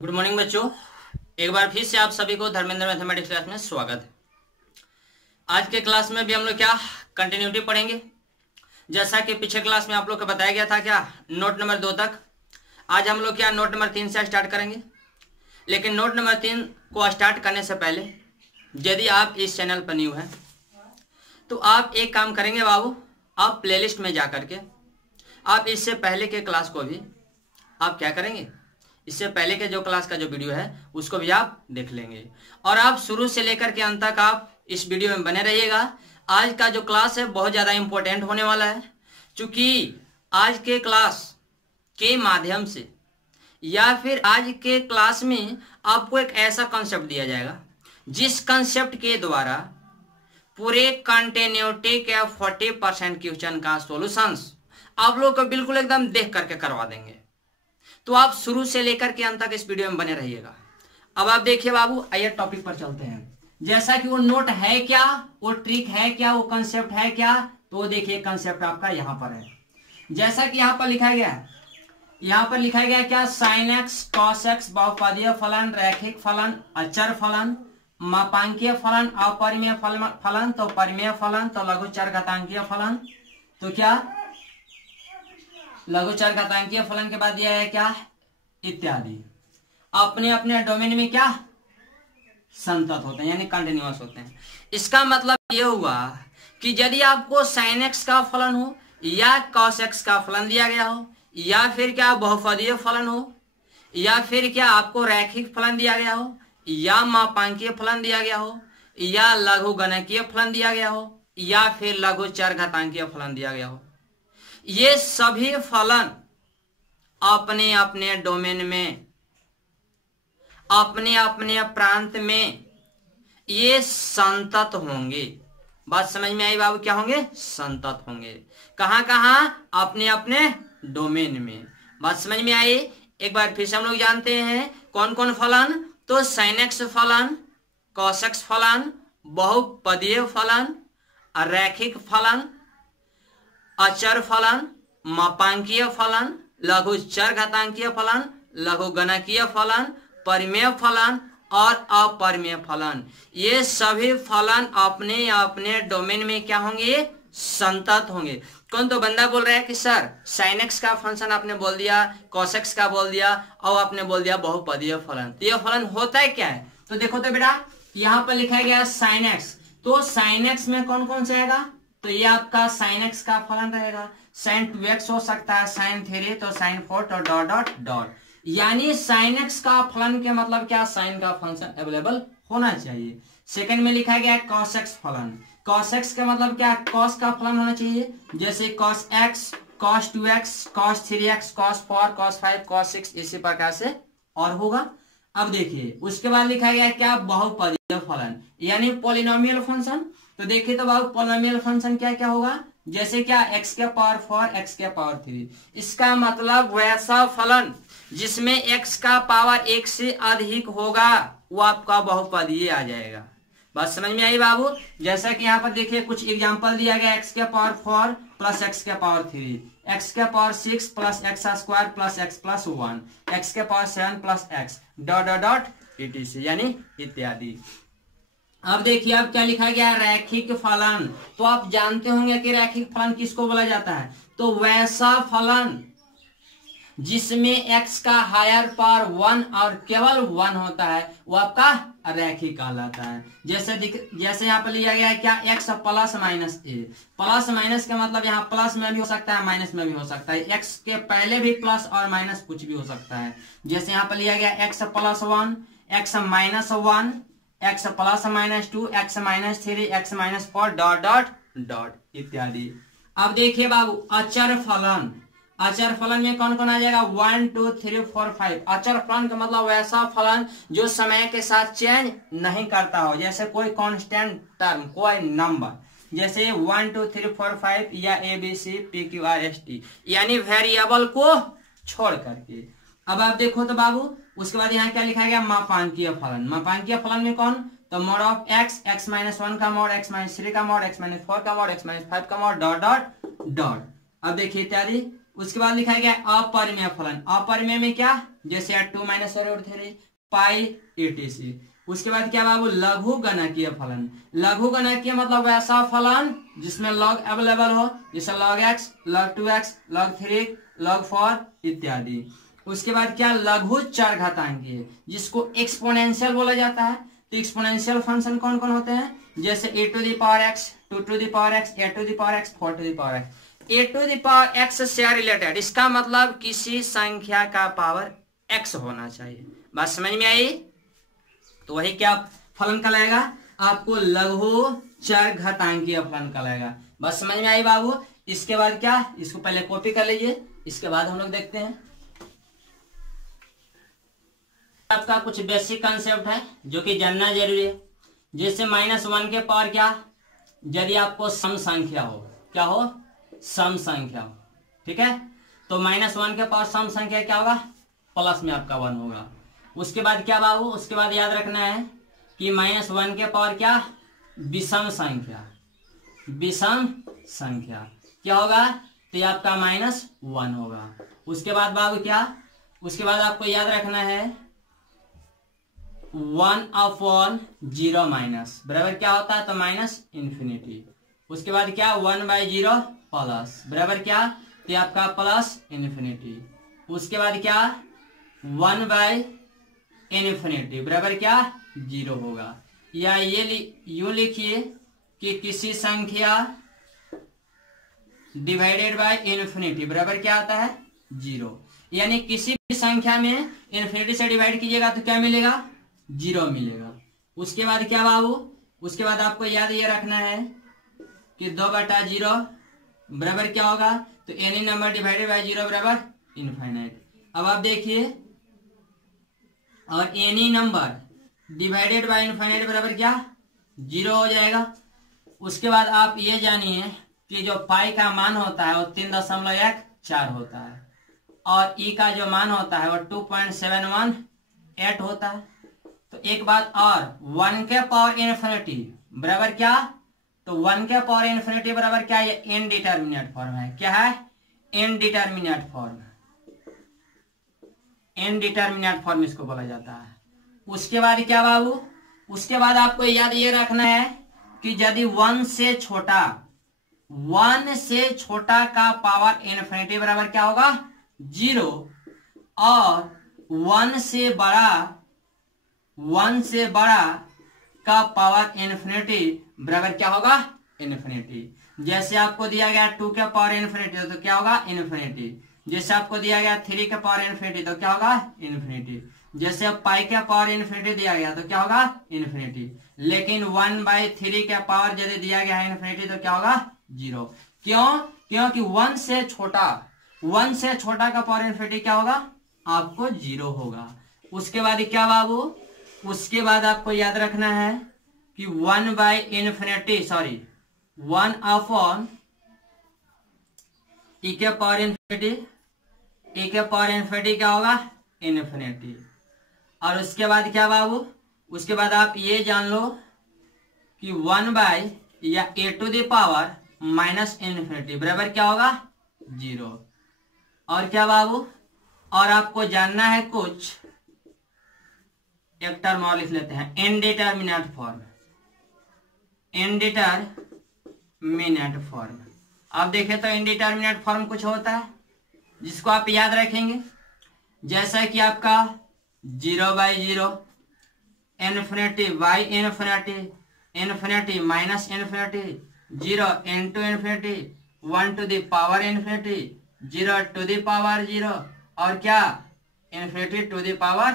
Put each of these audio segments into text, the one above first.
Good morning बच्चों, एक बार फिर से आप सभी को धर्मेंद्र मैथमेटिक्स क्लास में स्वागत है। आज के क्लास में भी हम लोग क्या कंटिन्यूटी पढ़ेंगे। जैसा कि पिछले क्लास में आप लोग को बताया गया था क्या नोट नंबर 2 तक, आज हम लोग क्या नोट नंबर 3 से स्टार्ट करेंगे। लेकिन नोट नंबर 3 को स्टार्ट करने से पहले यदि आप इस चैनल पर न्यू हैं तो आप एक काम करेंगे बाबू, आप प्लेलिस्ट में जा करके आप इससे पहले के क्लास को भी आप क्या करेंगे, इससे पहले के जो क्लास का जो वीडियो है उसको भी आप देख लेंगे और आप शुरू से लेकर के अंत तक आप इस वीडियो में बने रहिएगा। आज का जो क्लास है बहुत ज़्यादा इंपॉर्टेंट होने वाला है, क्योंकि आज के क्लास के माध्यम से या फिर आज के क्लास में आपको एक ऐसा कॉन्सेप्ट दिया जाएगा जिस कॉन्सेप्ट के द्वारा पूरे कंटिन्यूटी के 40% क्वेश्चन का सॉल्यूशंस आप लोग को बिल्कुल एकदम देख करके करवा देंगे। तो आप शुरू से लेकर के अंत तक इस वीडियो में बने रहिएगा। अब आप देखिए बाबू, आइए टॉपिक पर चलते हैं। जैसा कि वो नोट है क्या, वो ट्रिक है क्या, वो कंसेप्ट है क्या, तो देखिए कंसेप्ट आपका यहाँ पर है। जैसा कि यहाँ पर लिखा गया है, यहाँ पर लिखा गया क्या, साइन एक्स कॉस एक्स बहुपदीय फलन, रैखिक फलन, अचर फलन, मापांकीय फलन, अपरिमेय फलन, तो परिमेय फलन, तो लघु चरघातांकीय फलन, तो क्या लघु चरघातांकीय फलन के बाद दिया है क्या, इत्यादि। अपने अपने डोमेन में क्या संतत होते हैं, यानी कंटिन्यूअस होते हैं। इसका मतलब ये हुआ कि यदि आपको साइन एक्स का फलन हो या कॉस एक्स का फलन दिया गया हो या फिर क्या बहुपदीय फलन हो या फिर क्या आपको रैखिक फलन दिया गया हो या मापांकीय फलन दिया गया हो या लघु गणकीय फलन दिया गया हो या फिर लघु चरघातांकीय फलन दिया गया हो, ये सभी फलन अपने अपने डोमेन में, अपने अपने प्रांत में ये संतत होंगे। बात समझ में आई बाबू, क्या होंगे, संतत होंगे। कहां कहां, अपने अपने डोमेन में। बात समझ में आई। एक बार फिर से हम लोग जानते हैं कौन कौन फलन, तो साइन एक्स फलन, कॉस एक्स फलन, बहुपदीय फलन, रैखिक फलन, अचर फलन, मापांकीय फलन, लघु चरघातांकीय फलन, लघु गणकीय फलन, परिमेय फलन और अपरिमेय फलन, ये सभी फलन अपने अपने डोमेन में क्या होंगे, संतत होंगे। कौन तो बंदा बोल रहा है कि सर साइन एक्स का फंक्शन आपने बोल दिया, कॉस एक्स का बोल दिया और आपने बोल दिया बहुपदीय फलन, तो ये फलन होता है क्या है। तो देखो तो बेटा यहाँ पर लिखा गया साइन एक्स, तो साइन एक्स में कौन कौन से आएगा, तो ये आपका साइन एक्स का फलन रहेगा। साइन 2x हो सकता है, साइन 3, तो साइन 4, तो डॉट डॉट डॉट, यानी साइन एक्स का फलन के मतलब क्या, साइन का फंक्शन अवेलेबल होना चाहिए। सेकंड में लिखा गया कॉस एक्स फलन, कॉस एक्स का मतलब क्या, कॉस का फलन होना चाहिए, जैसे cos x, cos 2x, cos 3x, cos 4, cos 5, cos 6, इसी प्रकार से और होगा। अब देखिए उसके बाद लिखा गया क्या, बहुपदीय फलन यानी पॉलिनोमियल फंक्शन। तो देखिए तो बाबू पॉलिनोमियल फंक्शन क्या क्या होगा, जैसे क्या x के पावर 4, x के पावर 3, इसका मतलब वैसा फलन जिसमें x का पावर 1 से अधिक होगा वो आपका बहुपदीय आ जाएगा। बात समझ में आई बाबू। जैसा कि यहाँ पर देखिए कुछ एग्जांपल दिया गया, x के पावर 4 प्लस x के पावर 3, x के power 6 plus x square plus x plus 1, x के power 7 plus x dot dot dot etc, यानी इत्यादि। अब देखिए अब क्या लिखा गया, रैखिक फलन। तो आप जानते होंगे कि रैखिक फलन किसको बोला जाता है, तो वैसा फलन जिसमें x का हायर पावर 1 और केवल 1 होता है वो आपका रैखिक कहलाता है। जैसे यहाँ पर लिया गया है क्या, x प्लस माइनस ए, प्लस माइनस का मतलब यहाँ प्लस में भी हो सकता है माइनस में भी हो सकता है, x के पहले भी प्लस और माइनस कुछ भी हो सकता है। जैसे यहाँ पर लिया गया x plus 1, x minus 1, x plus minus 2, x minus 3, x minus 4 dot dot dot इत्यादि। अब देखिए बाबू अचर फलन, अचर फलन में कौन कौन आ जाएगा, 1 2 3 4 5। अचर फलन का मतलब वैसा फलन जो समय के साथ चेंज नहीं करता हो, जैसे कोई कांस्टेंट टर्म, कोई नंबर, जैसे 1 2 3 4 5 या ABCPQRST, यानी वेरिएबल को छोड़ करके। अब आप देखो तो बाबू उसके बाद यहाँ क्या लिखा गया, मापांकीय फलन। मापांकीय फलन में कौन, तो mod of x, x minus 1 का मॉड, x माइनस 3 का मॉड, x माइनस 4 का मॉड, x माइनस 5 का मॉड डॉट डॉट डॉट। अब देखिए इत्यादि। उसके बाद लिखा गया अपरिमेय फलन। अपरिमेय में क्या, जैसे 2 - √3 पाई etc। उसके बाद क्या बाबू, लघु गणकीय फलन। लघु गणकीय मतलब वैसा फलन जिसमें लॉग अवेलेबल हो, जैसे log x, log 2x, log 3, log 4 इत्यादि। उसके बाद क्या, लघु चर घातांकीय जिसको एक्सपोनेंशियल बोला जाता है। तो एक्सपोनेंशियल फंक्शन कौन कौन होते हैं, जैसे a to the power x, 2 to the power x, a to the power x, 4 to the power x। a to the power x से रिलेटेड, इसका मतलब किसी संख्या का पावर x होना चाहिए। बात समझ में आई? तो वही क्या फलन कहलाएगा, आपको लघु चर घातांकीय फलन कहलाएगा। बस समझ में आई बाबू? इसके बाद क्या, इसको पहले कॉपी कर लीजिए, इसके बाद हम लोग देखते हैं। आपका कुछ बेसिक कंसेप्ट है जो कि जानना जरूरी है। जैसे -1 के पावर क्या, यदि आपको सम संख्या हो, क्या हो, सम संख्या हो, ठीक है। तो -1 के पावर सम संख्या क्या होगा, प्लस में आपका 1 होगा। उसके बाद क्या बाबू, उसके बाद याद रखना है कि -1 के पावर क्या, विषम संख्या। विषम संख्या क्या होगा, तो आपका -1 होगा। उसके बाद बाबू क्या, उसके बाद आपको याद रखना है 1/0 बराबर क्या होता है, तो -∞। उसके बाद क्या, 1/0 प्लस बराबर क्या, तो आपका +∞। उसके बाद क्या, 1/∞ बराबर क्या, 0 होगा। या ये यूं लिखिए कि किसी संख्या डिवाइडेड बाय इन्फिनिटी बराबर क्या आता है, 0। यानी किसी भी संख्या में इन्फिनिटी से डिवाइड कीजिएगा तो क्या मिलेगा, 0 मिलेगा। उसके बाद क्या बाबू, उसके बाद आपको याद ये रखना है कि 2/0 बराबर क्या होगा, तो एनी नंबर डिवाइडेड बाय 0 बराबर इनफाइनाइट। अब आप देखिए, और any number divided by infinite बराबर क्या, 0 हो जाएगा। उसके बाद आप ये जानिए कि जो पाई का मान होता है वो 3.14 होता है, और ई का जो मान होता है वो 2.718 होता है। तो एक बात और, 1 के पावर इन्फिनिटी बराबर क्या, तो 1 के पावर इन्फिनिटी बराबर क्या, ये इनडिटरमिनेट फॉर्म है। क्या है, इनडिटरमिनेट फॉर्म। इनडिटरमिनेट फॉर्म इसको बोला जाता है। उसके बाद क्या बाबू, उसके बाद आपको याद ये रखना है कि यदि 1 से छोटा का पावर इन्फिनिटी बराबर क्या होगा, 0, और 1 से बड़ा का पावर इन्फिनिटी बराबर क्या होगा, इन्फिनिटी। जैसे आपको दिया गया 2 के पावर इन्फिनिटी तो क्या होगा, इन्फिनिटी। जैसे आपको दिया गया 3 के पावर इन्फिनिटी तो क्या होगा, इन्फिनिटी। जैसे पाई के पावर इन्फिनिटी दिया गया तो क्या होगा, इन्फिनिटी। लेकिन 1/3 के पावर यदि दिया गया है इन्फिनिटी तो क्या होगा, 0। क्यों, क्योंकि 1 से छोटा का पावर इन्फिनिटी क्या होगा, आपको 0 होगा। उसके बाद क्या बाबू, उसके बाद आपको याद रखना है कि 1/e के पावर इन्फिनिटी क्या होगा, इन्फिनिटी। और उसके बाद क्या बाबू, उसके बाद आप ये जान लो कि 1 या a to the power -∞ बराबर क्या होगा, 0। और क्या बाबू, और आपको जानना है कुछ, एक टर्म और लिख लेते हैं, इनडिटरमिनेट फॉर्म। इनडिटरमिनेट फॉर्म, अब देखें तो इनडिटरमिनेट फॉर्म कुछ होता है जिसको आप याद रखेंगे, जैसा कि आपका 0/0, infinity by infinity, infinity minus infinity, 0 into infinity, 1 to the power infinity, 0 to the power 0, और क्या, इन्फिनिटी to the power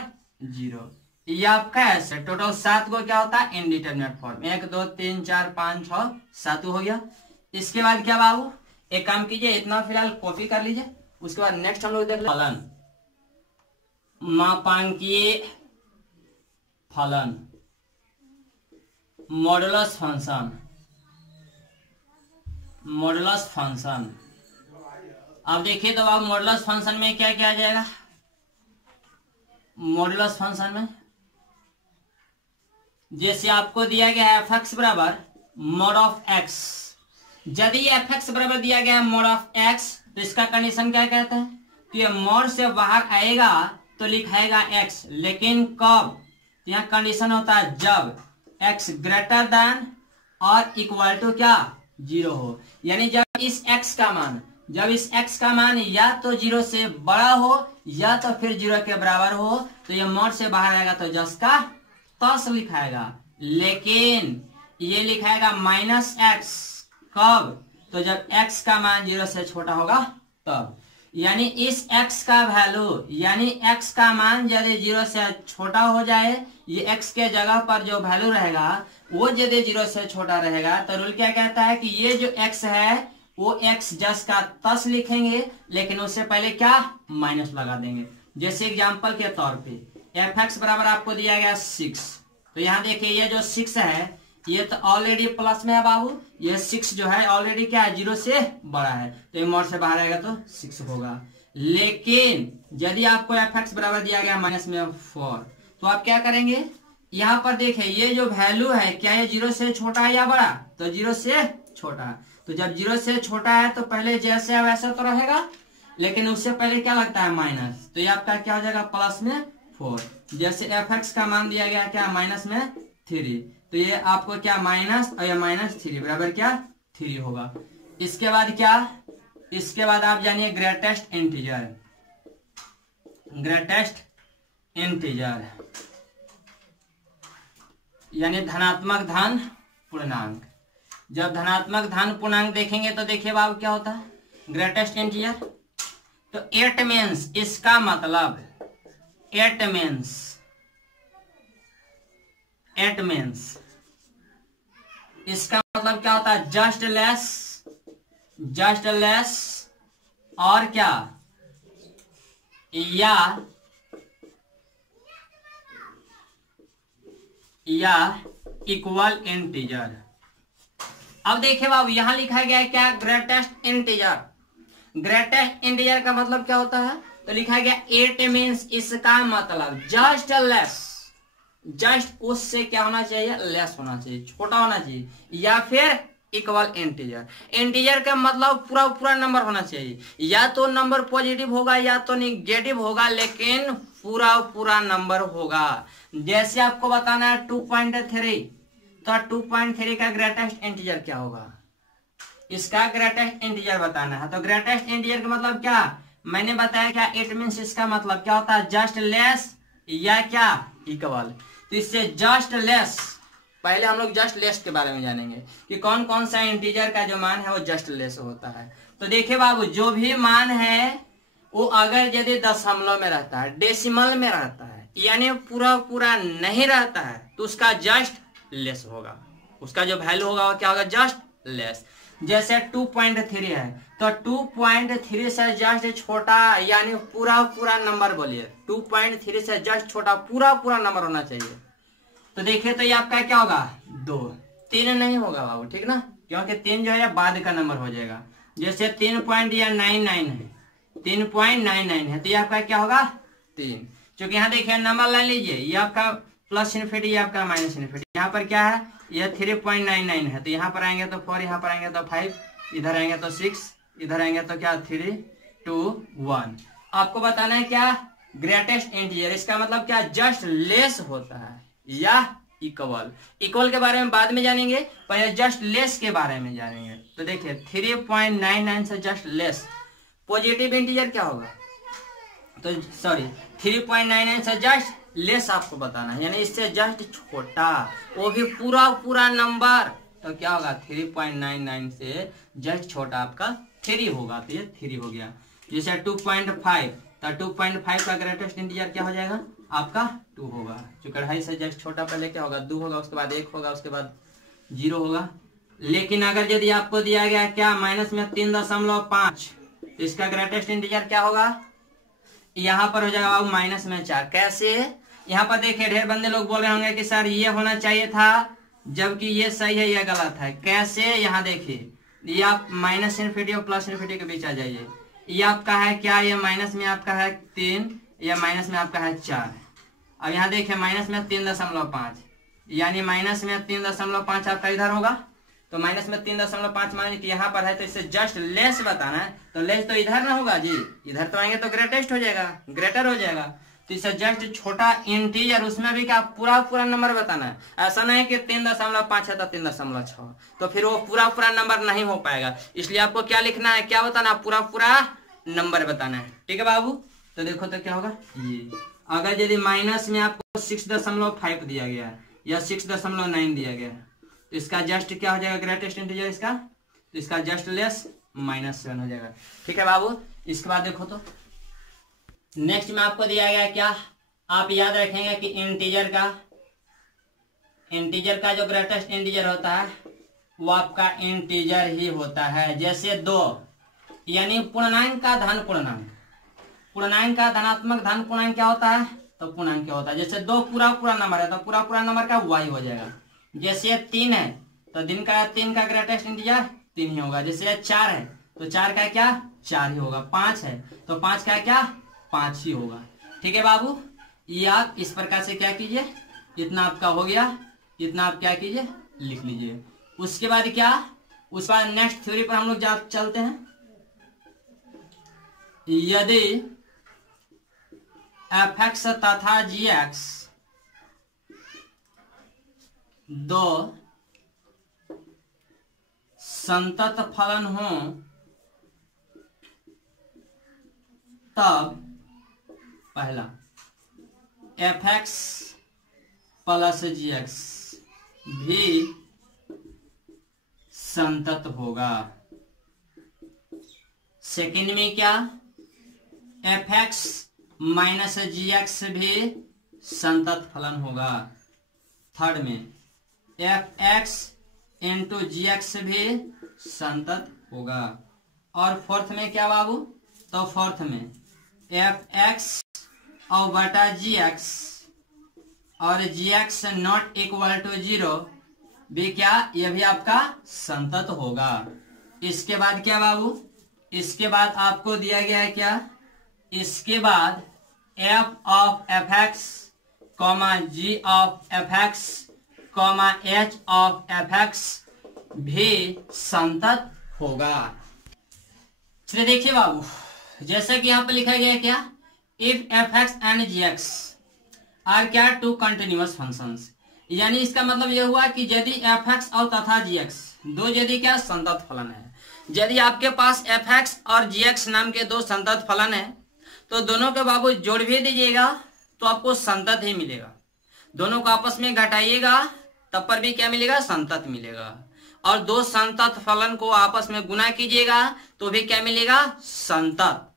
0। ये आपका ऐसे टोटल 7 को क्या होता है, इनडिटरमिनेट फॉर्म। 1 2 3 4 5 6 7 हो गया। इसके बाद क्या बाबू, एक काम कीजिए, इतना फिलहाल कॉपी कर लीजिए। उसके बाद नेक्स्ट हम लोग देख लें फलन, मापांकीय फलन, मॉडुलस फंक्शन। मॉडुलस फंक्शन, अब देखिए तो अब मॉडुलस फंक्शन में क्या क्या आ जाएगा। मॉडुलस फंक्शन में जैसे आपको दिया गया है f(x) बराबर mod of x, यदि एफ एक्स बराबर दिया गया है मोड ऑफ एक्स, तो इसका कंडीशन क्या कहता है कि ये मोड से बाहर आएगा तो लिखाएगा एक्स, लेकिन कब? यहाँ कंडीशन होता है जब एक्स ग्रेटर देन और इक्वल टू क्या? 0 हो। यानी जब इस एक्स का मान या तो 0 से बड़ा हो या तो फिर 0 के बराबर हो, तो ये मोड से बाहर आएगा तो जस का तस लिखाएगा, लेकिन ये लिखाएगा माइनस एक्स। कब? तो जब x का मान 0 से छोटा होगा तब। यानी इस x का वैल्यू, यानी x का मान यदि 0 से छोटा हो जाए, ये x के जगह पर जो वैल्यू रहेगा वो यदि 0 से छोटा रहेगा, तो रूल क्या कहता है कि ये जो x है वो x जस का तस लिखेंगे, लेकिन उससे पहले क्या? माइनस लगा देंगे। जैसे एग्जांपल के तौर पे एफ एक्स बराबर आपको दिया गया 6, तो यहाँ देखिए ये जो 6 है ये तो ऑलरेडी प्लस में है बाबू, ये 6 जो है ऑलरेडी क्या है? 0 से बड़ा है, तो ये मोड से बाहर आएगा तो 6 होगा। लेकिन यदि आपको एफ एक्स बराबर दिया गया माइनस में 4, तो आप क्या करेंगे? यहाँ पर देखिए ये जो वैल्यू है क्या ये 0 से छोटा है या बड़ा? तो 0 से छोटा है। तो जब 0 से छोटा है तो पहले जैसे है वैसा तो रहेगा, लेकिन उससे पहले क्या लगता है? माइनस। तो ये आपका क्या हो जाएगा? प्लस में 4। जैसे एफ एक्स का मान दिया गया क्या? माइनस में 3, तो ये आपको क्या? माइनस और ये -3 बराबर क्या? 3 होगा। इसके बाद क्या? इसके बाद आप जानिए ग्रेटेस्ट इंटीजर। ग्रेटेस्ट इंटीजर यानी धनात्मक धन पूर्णांक। जब धनात्मक धन पूर्णांक देखेंगे तो देखिए बाबू क्या होता है? ग्रेटेस्ट इंटीजर, तो इट मीन्स, इसका मतलब इट मीन्स इसका मतलब क्या होता है? जस्ट लेस और क्या? या इक्वल इंटीजर। अब देखिए बाबू यहां लिखा गया है क्या? Greatest integer. ग्रेटेस्ट इंटीजर का मतलब क्या होता है? तो लिखा गया इट मीन्स, इसका मतलब जस्ट लेस, जस्ट उससे क्या होना चाहिए? लेस होना चाहिए, छोटा होना चाहिए, या फिर इक्वल इंटीजर। इंटीजर का मतलब पूरा नंबर होना चाहिए, या तो नंबर पॉजिटिव होगा या तो निगेटिव होगा, लेकिन पूरा नंबर होगा। जैसे आपको बताना है 2.3, तो 2.3 का ग्रेटेस्ट इंटीजर क्या होगा? इसका ग्रेटेस्ट इंटीजर बताना है। तो ग्रेटेस्ट इंटीजर का मतलब क्या? मैंने बताया क्या? इट मीन्स इसका मतलब क्या होता है? जस्ट लेस या क्या? इक्वल। तो इससे जस्ट लेस, पहले हम लोग जस्ट लेस के बारे में जानेंगे कि कौन कौन सा इंटीजर का जो मान है वो जस्ट लेस होता है। तो देखिए बाबू, जो भी मान है वो अगर यदि दशमलव में रहता है, डेसिमल में रहता है, यानी पूरा नहीं रहता है, तो उसका जस्ट लेस होगा। उसका जो वैल्यू होगा वो क्या होगा? Just less. जैसे 2.3 है, तो 2.3 से जस्ट छोटा, यानी पूरा नंबर बोलिए, 2.3 से जस्ट छोटा पूरा नंबर होना चाहिए। तो देखिए तो ये आपका क्या होगा? 2। 3 नहीं होगा बाबू, ठीक ना, क्योंकि 3 जो है बाद का नंबर हो जाएगा। जैसे 3.99 है, 3.99 है, तो ये आपका क्या होगा? 3। क्योंकि यहाँ देखिए नंबर लाइन लीजिए, ये आपका प्लस इन्फिनिटी, ये आपका माइनस इन्फिनिटी। यहाँ पर क्या है? ये 3.99 है, तो यहाँ पर आएंगे तो 4, यहाँ पर आएंगे तो 5, इधर आएंगे तो 6, इधर आएंगे तो क्या? 3, 2, 1। आपको बताना है क्या? Greatest integer. इसका मतलब क्या? जस्ट लेस होता है या इक्वल। इक्वल के बारे में बाद में जानेंगे, पहले जस्ट लेस के बारे में जानेंगे। तो देखिए 3.99 से जस्ट लेस। पॉजिटिव इंटीजर क्या होगा? तो सॉरी, 3.99 से जस्ट लेस आपको बताना है, यानी इससे जस्ट छोटा, वो भी पूरा नंबर। तो क्या होगा? 3.99 से जस्ट छोटा आपका 3 होगा, तो ये 3 हो गया। जैसे 2.5, तो 2.5 का ग्रेटेस्ट इंटीजर क्या हो जाएगा? आपका 2 होगा। जो 2.5 से जस्ट छोटा पहले क्या होगा? 2 होगा, उसके बाद 1 होगा, उसके बाद 0 होगा। लेकिन अगर यदि आपको दिया गया क्या? माइनस में 3.5, तो इसका ग्रेटेस्ट इंटीजर क्या होगा? यहाँ पर हो जाएगा माइनस में 4। कैसे? यहाँ पर देखिए ढेर बंदे लोग बोल रहे होंगे कि सर ये होना चाहिए था, जबकि ये सही है, ये गलत है। कैसे? यहाँ देखिए, ये आप माइनस इन्फिनिटी और प्लस इन्फिनिटी के बीच आ जाइए। ये आपका है क्या? ये माइनस में आपका है 3, या माइनस में आपका है 4। अब यहाँ देखिए माइनस में 3.5, यानी माइनस में 3.5 आपका इधर होगा, तो माइनस में 3.5 मान लीजिए कि यहाँ पर है, तो इससे जस्ट लेस बताना है, तो लेस तो इधर ना होगा जी, इधर तो आएंगे तो ग्रेटेस्ट हो जाएगा, ग्रेटर हो जाएगा। तो इससे जस्ट छोटा इंटीजर, उसमें भी क्या पूरा पूरा नंबर बताना है। ऐसा नहीं कि 3.5 है तो 3.6, तो फिर वो पूरा पूरा नंबर नहीं हो पाएगा। इसलिए आपको क्या लिखना है, क्या बताना, पूरा पूरा नंबर बताना है। ठीक है बाबू, तो देखो तो क्या होगा ये, अगर यदि माइनस में आपको 6.5 दिया गया है या 6.9 दिया गया है, तो इसका जस्ट क्या हो जाएगा, ग्रेटेस्ट इंटीजर इसका, तो इसका जस्ट लेस -7 हो जाएगा। ठीक है बाबू, इसके बाद देखो तो नेक्स्ट में आपको दिया गया क्या, आप याद रखेंगे कि इंटीजर का जो ग्रेटेस्ट इंटीजर होता है वो आपका इंटीजर ही होता है। जैसे 2 यानी पूर्णांक का धन पूर्णांक, पूर्णांक का धनात्मक धन पूर्णांक क्या होता है, तो पूर्णांक क्या होता है। जैसे 2 पूरा पूरा नंबर है तो पूरा पूरा नंबर का y हो जाएगा। जैसे 3 है तो 3 का ग्रेटेस्ट इंटीजर 3 ही होगा। जैसे 4 है तो 4 का क्या 4 ही होगा। 5 है तो 5 का क्या 5 ही होगा। ठीक है बाबू, ये आप इस प्रकार से क्या कीजिए, इतना आपका हो गया, इतना आप क्या कीजिए लिख लीजिए। उसके बाद क्या, उसके बाद नेक्स्ट थ्योरी पर हम लोग चलते हैं। यदि f(x) तथा g(x) दो संतत फलन हो तब पहला f(x) प्लस g(x) भी संतत होगा। सेकंड में क्या, f(x) माइनस g(x) भी संतत फलन होगा। थर्ड में f(x) इंटू g(x) भी संतत होगा। और फोर्थ में क्या बाबू, तो फोर्थ में f(x) और बटा g(x) और g(x) नॉट इक्वल टू 0 भी क्या, यह भी आपका संतत होगा। इसके बाद क्या बाबू, इसके बाद आपको दिया गया है क्या, इसके बाद f of f(x), g of f(x), h of f(x) भी संतत होगा। चलिए देखिए बाबू, जैसा कि यहाँ पे लिखा गया है क्या, if f(x) and g(x) are क्या टू कंटिन्यूअस फंक्शंस, यानी इसका मतलब यह हुआ कि यदि f(x) और तथा g(x) दो यदि क्या संतत फलन है, यदि आपके पास f(x) और g(x) नाम के दो संतत फलन है, तो दोनों के बाबू जोड़ भी दीजिएगा तो आपको संतत ही मिलेगा। दोनों को आपस में घटाइएगा तब पर भी क्या मिलेगा, संतत मिलेगा। और दो संतत फलन को आपस में गुना कीजिएगा तो भी क्या मिलेगा, संतत।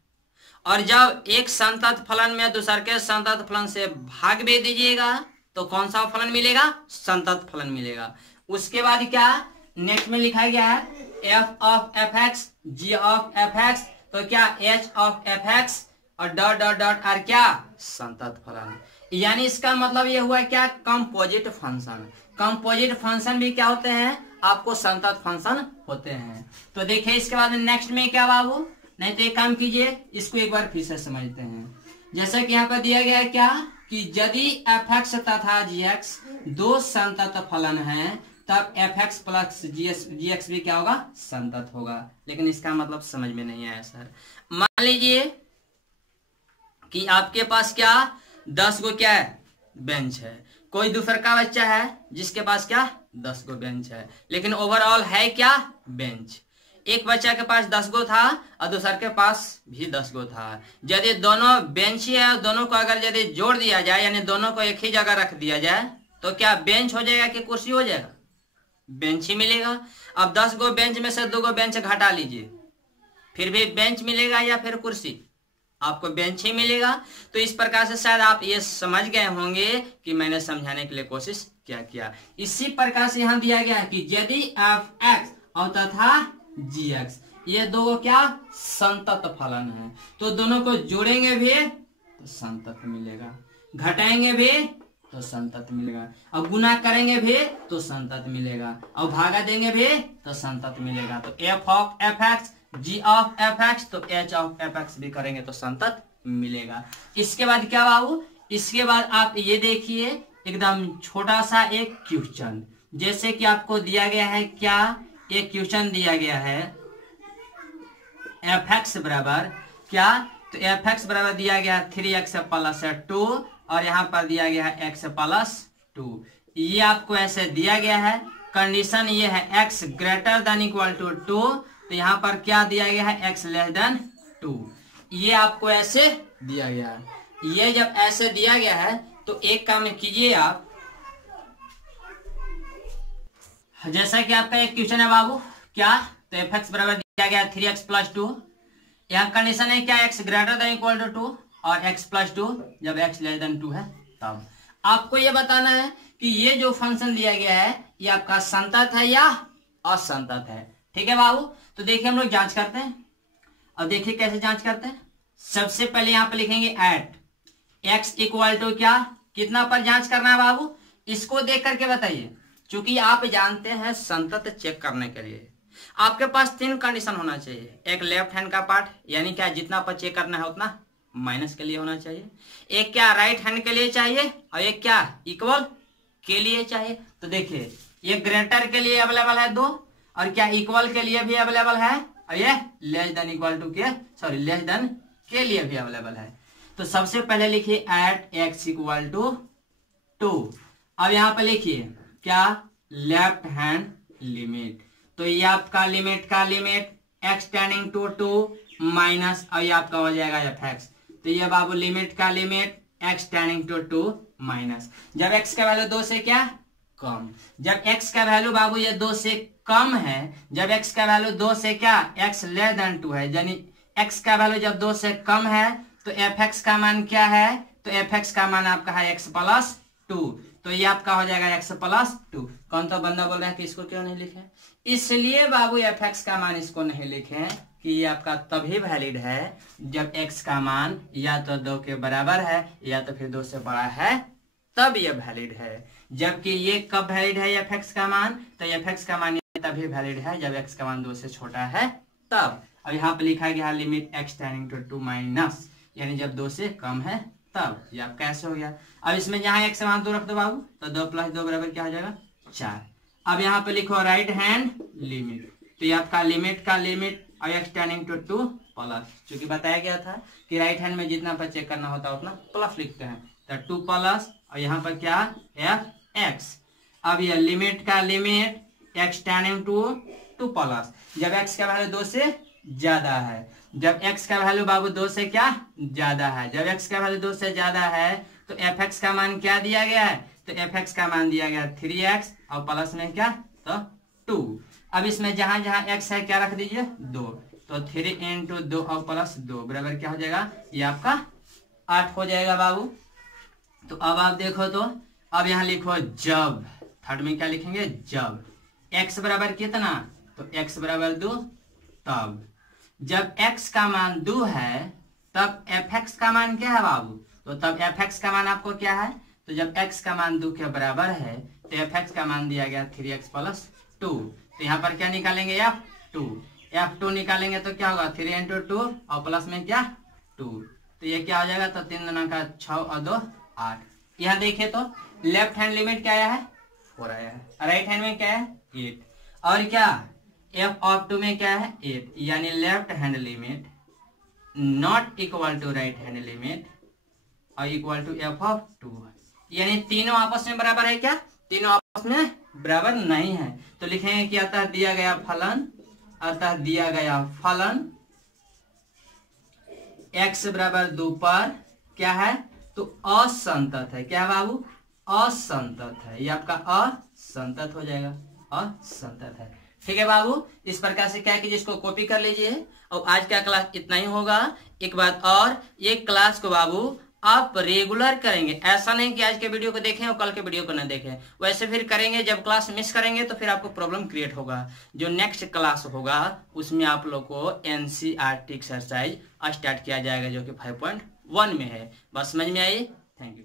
और जब एक संतत फलन में दूसरे के संतत फलन से भाग भी दीजिएगा तो कौन सा फलन मिलेगा, संतत फलन मिलेगा। उसके बाद क्या नेक्स्ट में लिखा गया है, f of f(x), g of f(x), तो क्या h ऑफ f(x) और डॉट डॉट डॉट आर क्या संतत फलन। यानी इसका मतलब ये हुआ क्या, कंपोजिट फंक्शन। कंपोजिट फंक्शन भी क्या होते हैं, आपको संतत फंक्शन होते हैं। तो देखिए इसके बाद नेक्स्ट में क्या बाबू, नहीं तो एक काम कीजिए, इसको एक बार फिर से समझते हैं। जैसा कि यहाँ पर दिया गया है क्या, कि यदि f(x) तथा g(x) दो संतत फलन हैं तब f(x) प्लस g(x) भी क्या होगा, संतत होगा। लेकिन इसका मतलब समझ में नहीं आया सर। मान लीजिए कि आपके पास क्या 10 गो क्या है, बेंच है। कोई दूसरा का बच्चा है जिसके पास क्या 10 गो बेंच है, लेकिन ओवरऑल है क्या बेंच। एक बच्चा के पास 10 गो था और दूसरे के पास भी 10 गो था। यदि दोनों बेंच ही है, दोनों को अगर यदि जोड़ दिया जाए, यानी दोनों को एक ही जगह रख दिया जाए, तो क्या बेंच हो जाएगा कि कुर्सी हो जाएगा, बेंच ही मिलेगा। अब 10 गो बेंच में से 2 गो बेंच घटा लीजिए, फिर भी बेंच मिलेगा या फिर कुर्सी, आपको बेंच ही मिलेगा। तो इस प्रकार से शायद आप ये समझ गए होंगे कि मैंने समझाने के लिए कोशिश क्या किया। इसी प्रकार से यहाँ दिया गया है कि यदि f(x) और तथा g(x) ये दो क्या संतत फलन है, तो दोनों को जोड़ेंगे भी तो संतत मिलेगा, घटाएंगे भी तो संतत मिलेगा, और गुना करेंगे भी तो संतत मिलेगा, और भागा देंगे भी तो संतत मिलेगा। तो f of f(x), g of f(x), तो h ऑफ f(x) भी करेंगे तो संतत मिलेगा। इसके बाद क्या बाबू, इसके बाद आप ये देखिए एकदम छोटा सा एक क्वेश्चन, जैसे कि आपको दिया गया है क्या, एक क्वेश्चन दिया गया है fx बराबर क्या, तो fx बराबर दिया गया 3x प्लस 2 और यहाँ पर दिया गया है x प्लस 2। ये आपको ऐसे दिया गया है, कंडीशन ये है x greater than equal to 2, तो यहाँ पर क्या दिया गया है x लेस देन 2। ये आपको ऐसे दिया गया है। ये जब ऐसे दिया गया है तो एक काम कीजिए आप, जैसा कि आपका एक क्वेश्चन है बाबू क्या, तो fx बराबर दिया गया 3x प्लस 2, यहाँ कंडीशन है क्या x greater than equal to 2 और x प्लस 2 जब x लेस देन 2 है तब। आपको ये बताना है कि ये जो फंक्शन दिया गया है ये आपका संतत है या असंतत है। ठीक है बाबू, तो देखिए हम लोग जांच करते हैं। अब देखिए कैसे जांच करते हैं। सबसे पहले यहाँ पे लिखेंगे एट x इक्वल टू क्या, कितना पर जांच करना है बाबू, इसको देख करके बताइए। क्योंकि आप जानते हैं संतत चेक करने के लिए आपके पास 3 कंडीशन होना चाहिए। एक लेफ्ट हैंड का पार्ट यानी क्या जितना पर चेक करना है उतना माइनस के लिए होना चाहिए, एक क्या राइट हैंड के लिए चाहिए और एक क्या इक्वल के लिए चाहिए। तो देखिए ये ग्रेटर के लिए अवेलेबल है 2 और क्या इक्वल के लिए भी अवेलेबल है और ये लेस देन इक्वल टू के सॉरी लेस देन के लिए भी अवेलेबल है। तो सबसे पहले लिखिए एट x इक्वल टू 2। अब यहाँ पे लिखिए क्या लेफ्ट हैंड लिमिट, तो ये आपका लिमिट का limit x tending to 2 minus और ये आपका हो जाएगा fx। तो ये बाबू लिमिट का limit x tending to 2 minus, जब x का वैल्यू 2 से क्या कम, जब x का वैल्यू बाबू ये 2 से कम है, जब x का वैल्यू 2 से क्या x लेस देन 2 है, यानी x का वैल्यू जब 2 से कम है तो fx का मान क्या है, तो fx का मान आपका है x प्लस 2। तो ये आपका हो जाएगा x प्लस 2। कौन तो बंदा बोल रहा है कि इसको क्यों नहीं लिखे, इसलिए बाबू fx का मान इसको नहीं लिखे कि ये आपका तभी वैलिड है जब x का मान या तो 2 के बराबर है या तो फिर 2 से बड़ा है, तब ये वैलिड है। जबकि ये कब वैलिड है fx का मान, तो fx का मान तभी वैलिड है जब x का मान 2 से छोटा है तब। और यहाँ पे लिखा गया limit x tending to 2 minus, यानी जब 2 से कम है तब। ये आपका ऐसे हो गया। अब इसमें जहां x मान 2 रख दो बाबू, तो 2 प्लस 2 बराबर क्या हो जाएगा 4। अब यहाँ पे लिखो राइट हैंड लिमिट, तो ये आपका लिमिट का लिमिट और x टेंडिंग टू 2 प्लस, चूंकि बताया गया था कि राइट हैंड में जितना पर चेक करना होता है उतना प्लस लिखते हैं, तो 2 प्लस और यहाँ पर क्या fx। अब ये लिमिट का limit x tending to 2 plus, जब x का वैल्यू 2 से ज्यादा है, जब x का वैल्यू बाबू 2 से क्या ज्यादा है, जब x का वैल्यू 2 से ज्यादा है तो fx का मान क्या दिया गया है, तो fx का मान दिया गया 3x और प्लस में क्या तो 2। अब इसमें जहां जहां x है क्या रख दीजिए 2, तो 3 इंटू 2 और प्लस 2 बराबर क्या हो जाएगा, ये आपका 8 हो जाएगा बाबू। तो अब आप देखो तो अब यहाँ लिखो जब, थर्ड में क्या लिखेंगे जब x बराबर कितना, तो x बराबर 2, तब जब x का मान 2 है तब fx का मान क्या है बाबू, तो तब fx का मान आपको क्या है, तो जब x का मान 2 के बराबर है तो fx का मान दिया गया 3x प्लस 2। तो यहाँ पर क्या निकालेंगे f2 निकालेंगे तो क्या होगा 3 इंटू 2 और प्लस में क्या 2, तो ये क्या हो जाएगा, तो 3 दूना का 6 और 2 8। यहाँ देखिए तो लेफ्ट हैंड लिमिट क्या आया है 4 आया है, राइट हैंड में क्या है 8 और क्या f ऑफ 2 में क्या है 8, यानी left hand limit not equal to right hand limit और इक्वल टू f ऑफ 2, यानी तीनों आपस में बराबर है क्या, तीनों आपस में बराबर नहीं है। तो लिखेंगे कि अतः दिया गया फलन x बराबर 2 पर क्या है, तो असंतत है। क्या है बाबू, असंतत है, ये आपका असंतत हो जाएगा, असंतत है। ठीक है बाबू, इस प्रकार से क्या कीजिए, इसको कॉपी कर लीजिए। और आज का क्लास इतना ही होगा। एक बात और, ये क्लास को बाबू आप रेगुलर करेंगे, ऐसा नहीं कि आज के वीडियो को देखें और कल के वीडियो को न देखें, वैसे फिर करेंगे। जब क्लास मिस करेंगे तो फिर आपको प्रॉब्लम क्रिएट होगा। जो नेक्स्ट क्लास होगा उसमें आप लोग को NCERT एक्सरसाइज स्टार्ट किया जाएगा जो कि 5.1 में है। बस समझ में आई। Thank you.